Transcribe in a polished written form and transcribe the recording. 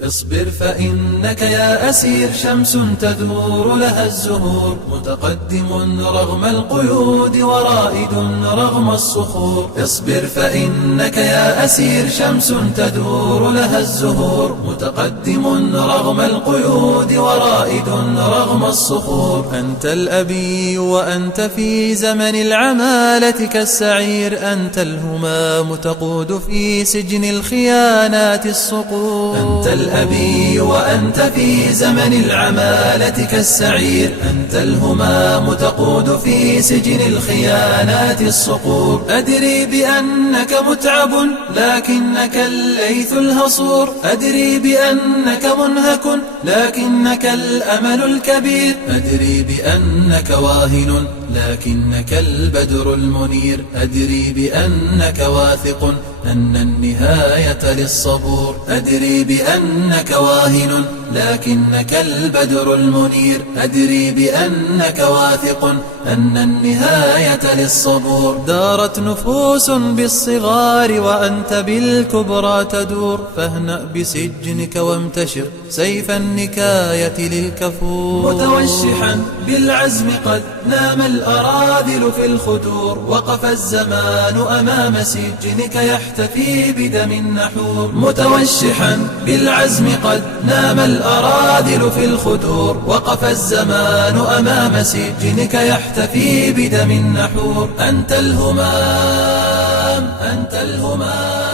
اصبر فإنك يا أسير شمس تدور لها الزهور، متقدم رغم القيود ورائد رغم الصخور. اصبر فإنك يا أسير شمس تدور لها الزهور، متقدم رغم القيود ورائد رغم الصخور. أنت الأبي وأنت في زمن العمالة كالسعير، أنت الهمام تقود في سجن الخيانات الصقور. أنت الأبي وأنت في زمن العمالة كالسعير، أنت الهمام تقود في سجن الخيانات الصقور. أدري بأنك متعب لكنك الليث الهصور، أدري بأنك منهك لكنك الأمل الكبير، أدري بأنك واهن لكنك البدر المنير، أدري بأنك واثق أن النهاية للصبور، أدري بأنك واهن لكنك البدر المنير، أدري بأنك واثق أن النهاية للصبور. دارت نفوس بالصغار وأنت بالكبرى تدور، فاهنأ بسجنك وامتشر سيف النكاية للكفور. متوشحا بالعزم قد نام الأراذل في الخدور، وقف الزمان أمام سجنك يحتفي بدم النحور. متوشحا بالعزم قد نام الأراذل في الخدور، وقف الزمان أمام سجنك يحتفي بدم النحور. أنت الهمام، أنت الهمام.